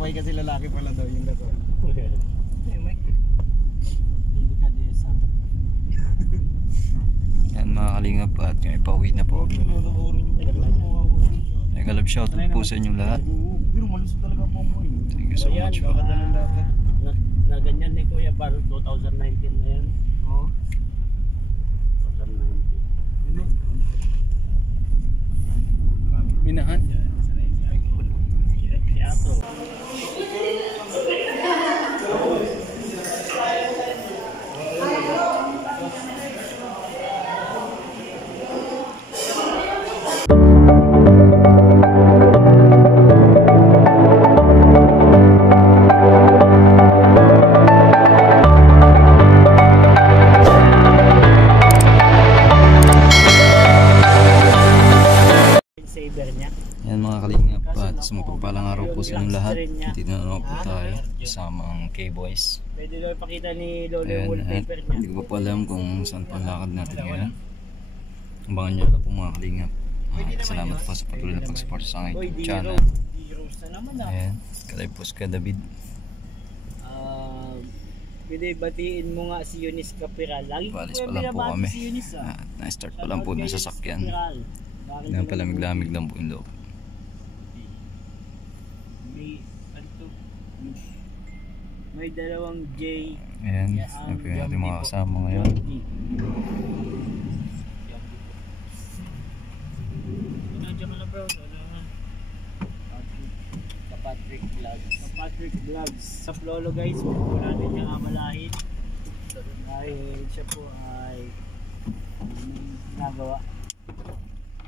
Sabay kasi lalaki pala daw yung gato. Yan mga kalingap at ngayon pauwi na po. Nag-alab shoutout po sa inyong lahat. Thank you so much po. Na ganyan ni Kuya para 2019 na yan. Oo. 2019. Minahan. Teatro. Yan mga kalingap at sa mapagpalang araw po sa inyong lahat. Dito na naman po tayo kasama ang K-Boys. Pwede daw ipakita ni Lolo yung Ayan, at wallpaper niya. hindi ko pa alam kung saan pa ang lakad natin ngayon. Abangan nyo lang po mga kalingap. Salamat po sa patuloy na pag-support sa aking YouTube channel. Ayan, kalaipos ka David. Pwede batiin mo nga si Eunice Capiral. Lagi Balis ko pa lang po binabati kami. si Eunice, At na-start pa lang po ng sasakyan. Bakit Ngayon palamig-lamig lang po yung loob. May dalawang J. Ayan, sabi natin mga kasama ngayon. Patrick Vlogs. Patrick Vlogs. Sa Lolo guys, huwag po natin yung amalahin. Dahil siya po ay nagawa.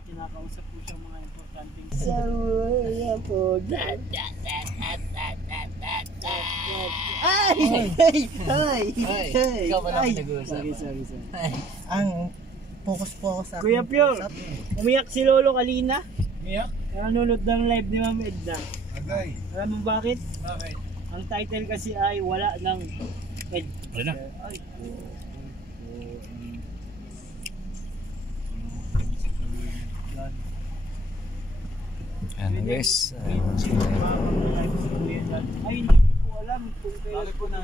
Kinakausap po siya mga importanteng saluya po. Ikaw ba naman nag-uusap? Sorry. Ang focus sa Kuya Pure, umiyak si Lolo kanina. Miyak? Nanonood ng live ni Ma'am Edna. Agay. Alam mo bakit? Bakit? Ang title kasi ay wala ng Ed. Wala na. Ay, Ayan na guys. ay, hindi ko alam kung kailan ko na.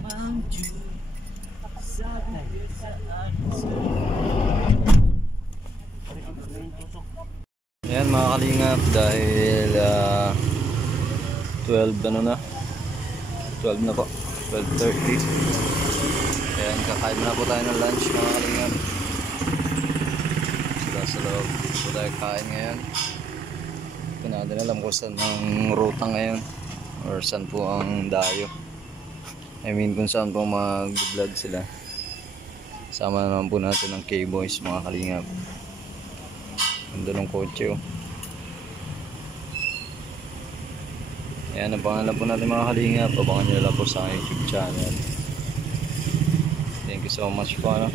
Ma'am Ju, sabi sa Ayan mga kalingap dahil 12 ano na 12 na po 12:30. Ayan, kakain na po tayo ng lunch mga kalingap. Sila sa loob po tayo kain ngayon. Hindi natin alam kung saan ang ruta ngayon or saan po ang dayo. I mean kung saan po mag-vlog sila. Sama naman po natin ang K-Boys mga kalingap. Ganda ng kotse oh. Ayan, abangan lang po natin mga kalingap. Abangan nyo lang po sa YouTube channel. Thank you so much po ano.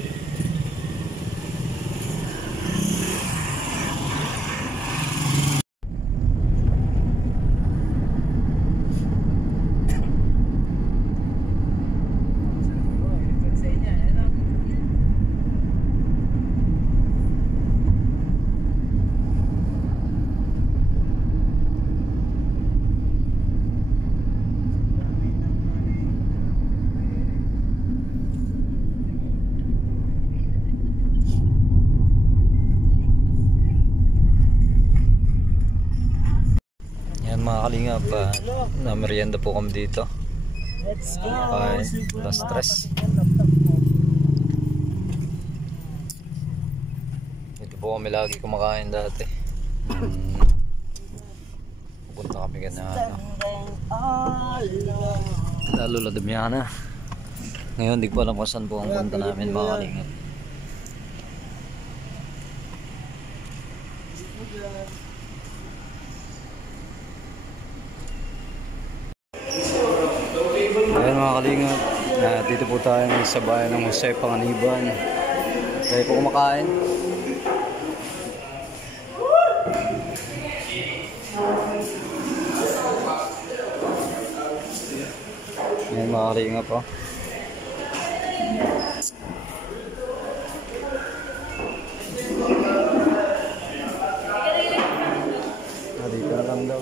Mga kalingap, na merienda po kami dito. Let's go! Okay, last stress. Dito po kami lagi kumakain dati. Pupunta kami ganyan. Lalo la Damiana. Ngayon di ko alam kung saan po ang punta namin mga kalingap. Ayan mga kalingap, dito po tayo sa bayan ng Jose Panganiban. Tayo po kumakain. Ayan mga kalingap po. lang daw.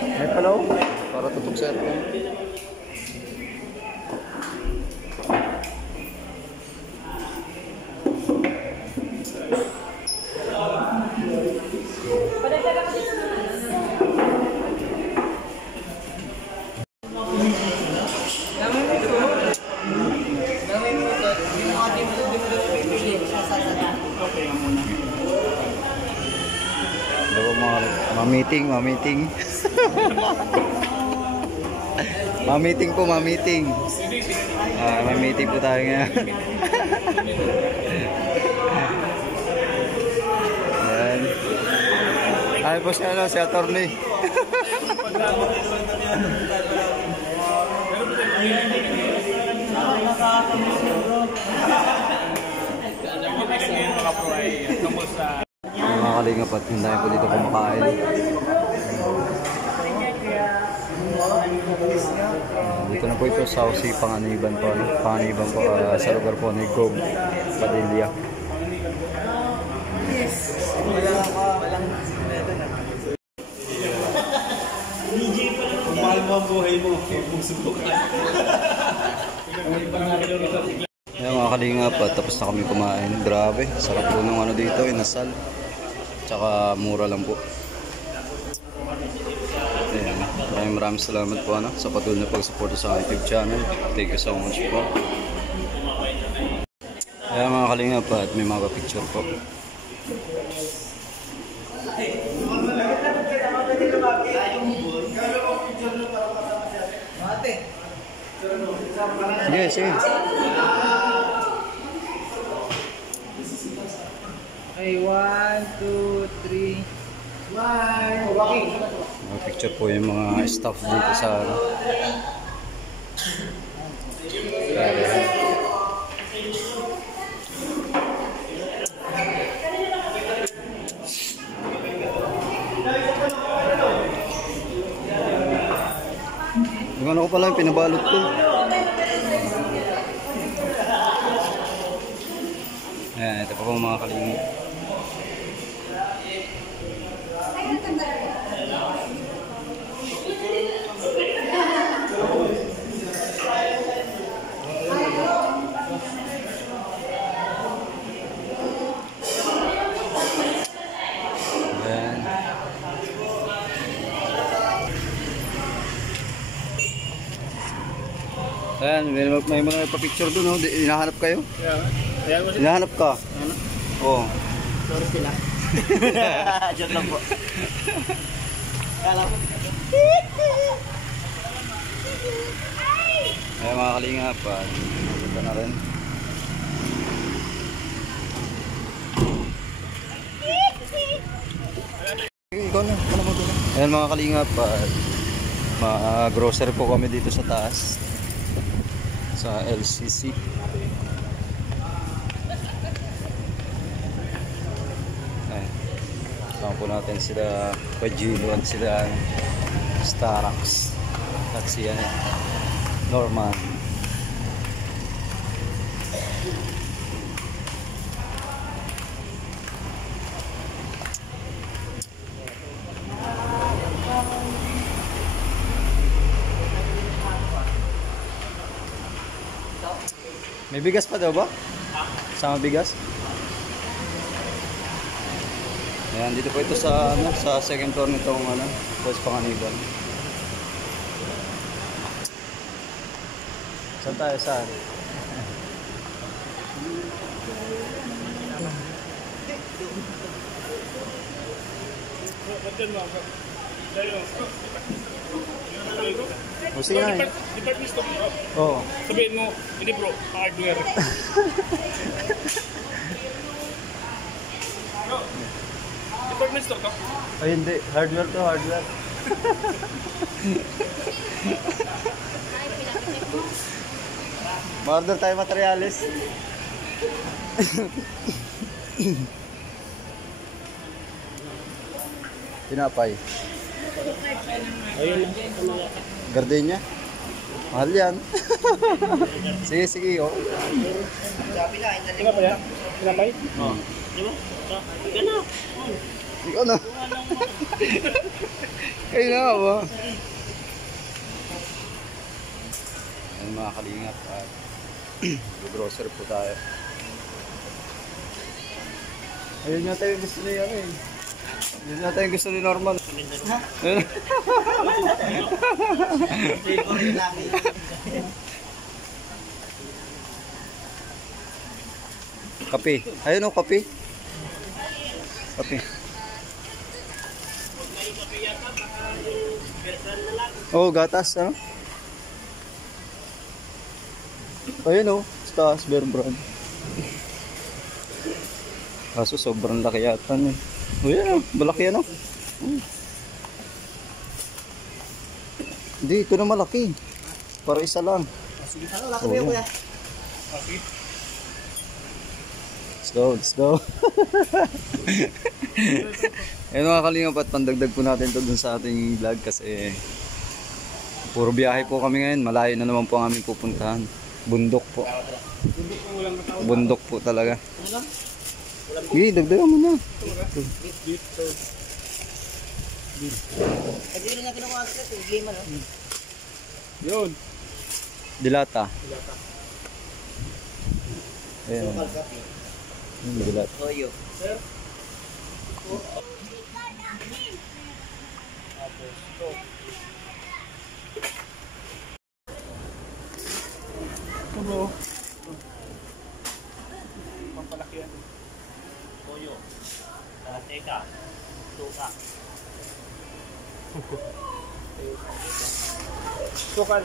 May palaw? Para tutok sa aircon. Diba ma-meeting. Ma-meeting po, ma-meeting. May meeting po tayo ngayon. Ayan. Ay po si attorney. Mga kalingap at hindi po dito kumakain. Dito na po ito sa Usi, Panganiban po. Sa lugar po ni Gob Padilla. Kung mahal mo ang buhay mo, kung subukan. Ayan mga kalingap at tapos na kami kumain. Grabe, sarap po ng ano dito, inasal. Tsaka mura lang po. Ayan, maraming salamat po sa patuloy na pag-suporta sa YouTube channel. Thank you so much po. Ayan mga kalingap at may mga picture po. Sige. Okay, 1, 2, 3. Smile! Okay. Mga picture po yung mga staff dito sa yung ano ko pala yung pinabalot ko. Ayan, ito pa po mga kalingap. Ayan, may mga pa-picture doon, no? Hinahanap kayo? Yeah. Hinahanap ka? Oo. Sorry sila. Diyan lang po. Kala ko. Ayan mga kalingap, punta na rin. Ikaw na magulong. Ayan mga kalingap, grocery po kami dito sa taas. Sa LCC. Ayan. Kasama po natin sila Pajilo at sila Starax at siya Norman. May bigas pa daw ba? Sama bigas? Ayan, dito po ito sa sa second floor nitong West Panganiban. Saan tayo? Saan? O sige na. Department store bro. Oo. Sabihin mo, hindi bro, hardware. Bro, department store ka? Ay hindi, hardware to, hardware. Ma-order tayo materialis. Tinapay. Ayun lang. Gardenia. Mahal yan. Sige, oh. Pinapay yan? Pinapay? Oo. Diba? Ika na. Ikaw na. Kayo na ba? Ayan mga kalingap at grocery po tayo. Ayun nga tayo gusto niya eh. Ayun nga tayo gusto ni Norman. Kape. Ayun o, kape. Kape. Oh, gatas, ano? Ayun o, Stas Bear Brand. Kaso sobrang laki yata eh. Oh, yan o, malaki yan o. Hindi, ito na malaki. Para isa lang. Sige, ano, laki mo kuya. Let's go. Ayun mga kalingap at pandagdag po natin ito dun sa ating vlog kasi puro biyahe po kami ngayon. Malayo na naman po ang aming pupuntahan. Bundok po. Bundok po talaga. Sige, dagdagan mo na. Hindi na kinuha sa ito, game ano? Yun. Dilata. Ayan. Dilata. Toyo. Sir? Tubo. Pampalaki yan. Toyo. Teka. Tuka. Tukal.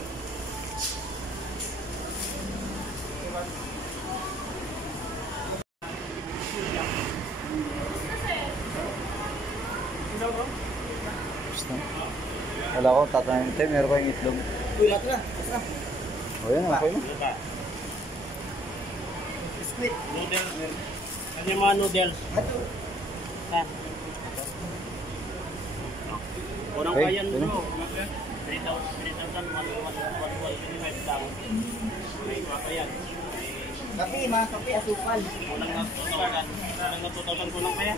Wala ko, tatanim tayo. Meron kayong itlog. Uy, lahat na. Basta. O yan, okay na. Biscuit. Noodles. Ano yung mga noodles? Ato. Saan? Unang Hey, bayan ano? bro. 3,125 lang. May papayan. Kape, mga kape, asukal. Unang na 2,000 kulang pa yan.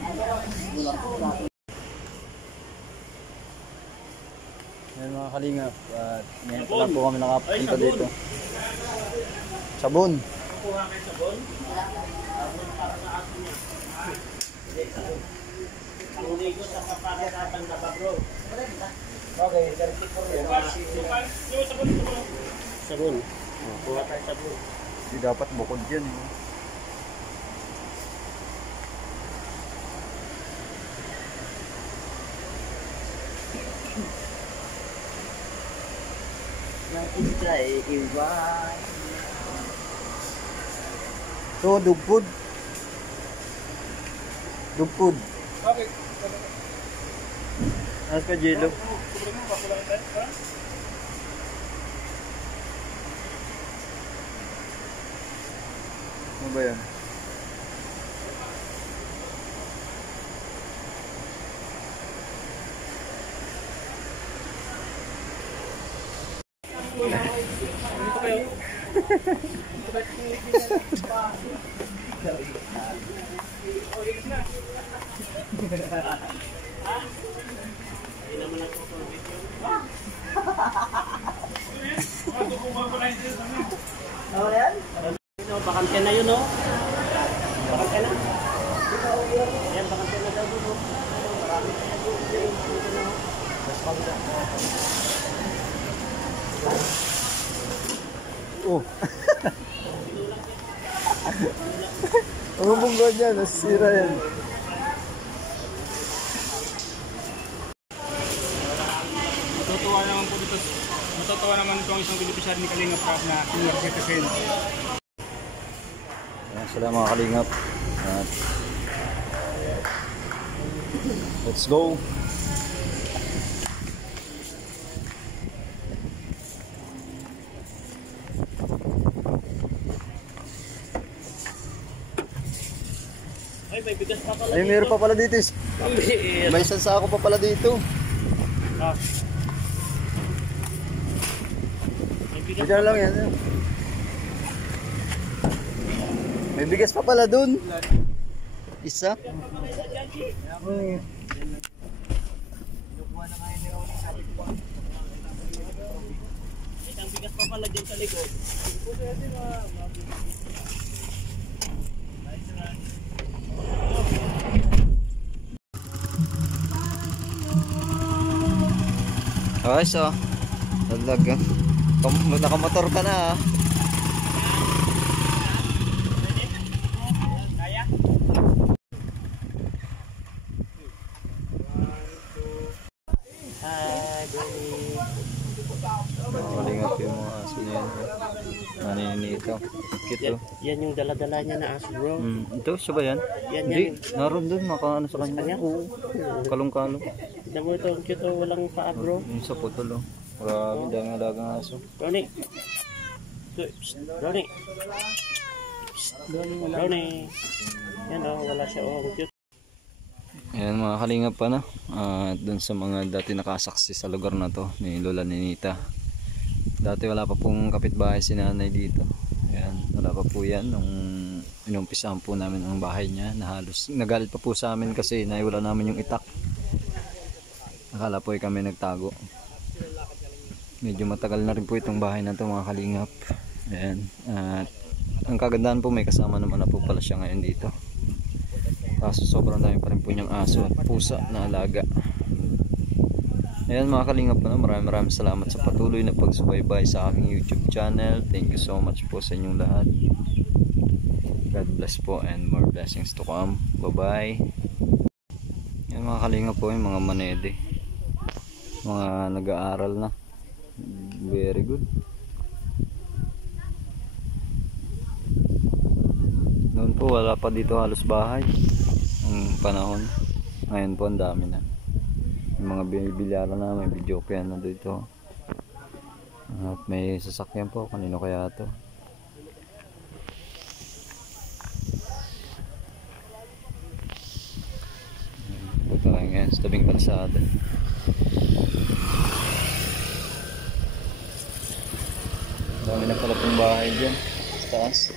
Yan mga kalingap. At ngayon pala po kami nakapunta dito. Sabon. Kuha kayo sabon. Sabon para sa aso niya. Ang ligo sa kapagatan na ba bro? Okay, 34 yan. Sabon. Kuha tayo sabon. Hindi dapat bukod yan. Naintay, iwan. So, dugpud. Dugpud. Okay. Alas ka, Jello? Ano ba yan? Ano yan? Bakante na yun, no? Bakante na. Ayan, bakante na daw doon. Marami na yan doon. Oh. Umubong ko dyan, nasira yan. Matutuwa naman ito ang isang beneficiary ni Kalingap Rap na senior citizen. Ayan sila mga kalingap. At let's go. Ay, may bigas pa pala Ay, meron pa pala dito. dito. May isang sako pa pala dito. Ah. May bigas Bigyan lang yan. May bigas pa pala dun. Isa? Kinukuha na nga yun ni Ronnie, sabi ko. Ang bigas pa pala dyan sa likod. Okay, so dagdag. Nakamotor ka na ah. Kaya? Malingap yung mga aso niya. Naninito. Cute oh. Yan yung dala-dala niya na aso, bro. Ito, siya ba yan? Yan, Hindi, yan. naroon doon. Makaano sa kanya. Kanya ko. Kalong-kalong. Tignan mo ito, ang cute oh, walang paa, bro. Yung sa putol oh. Grabe, dami alagang aso. Ronnie. Ronnie. Ronnie. Yan oh, wala siya oh, ang cute. Ayan mga kalingap pa na. At dun sa mga dati nakasaksi sa lugar na to ni Lola Ninita. Dati wala pa pong kapitbahay si nanay dito. Ayan, wala pa po yan nung inumpisahan po namin ang bahay niya na halos nagalit pa po sa amin kasi naiwala namin yung itak. Akala po kami nagtago. Medyo matagal na rin po itong bahay na to mga kalingap. Ayan. At ang kagandahan po may kasama naman na po pala siya ngayon dito. Kaso sobrang dami pa rin po niyang aso at pusa na alaga. Ayan mga kalingap po na, maraming salamat sa patuloy na pagsubaybay sa aking YouTube channel. Thank you so much po sa inyong lahat. God bless po and more blessings to come. Bye bye. Ayan mga kalingap po yung mga manede. Mga nag-aaral na. Very good. Noon po wala pa dito halos bahay ang panahon. Ngayon po ang dami na. Yung mga bilyara na, may videokean na dito. At may sasakyan po, kanino kaya ito? Punta kayo ngayon sa tabing kalsada. Dami na pala pong bahay dyan sa taas.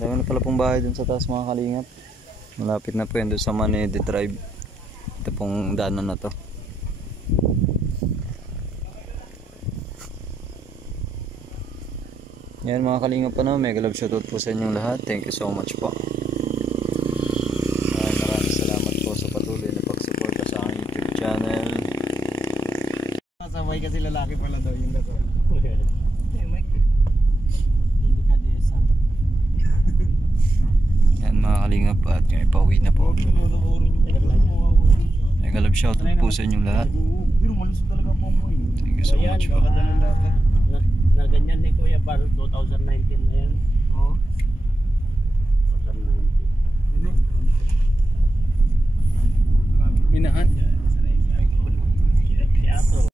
Dami na pala pong bahay dun sa taas mga kalingap. Malapit na po yan doon sa Manede Tribe. Ito pong daanan na to. Yan mga kalingap pa na. Mega love shoutout po sa inyong lahat. Thank you so much po. Maraming salamat po sa patuloy na pagsuporta sa aking YouTube channel. Sabay kasi lalaki pala daw yung gato. Yan mga kalingap at ngayon pauwi na po. Mega love shoutout po sa inyong lahat. Pero malusog talaga po mo yun. Thank you so much po. Na ganyan ni Kuya, parang 2019 na yan. Oo. 2019.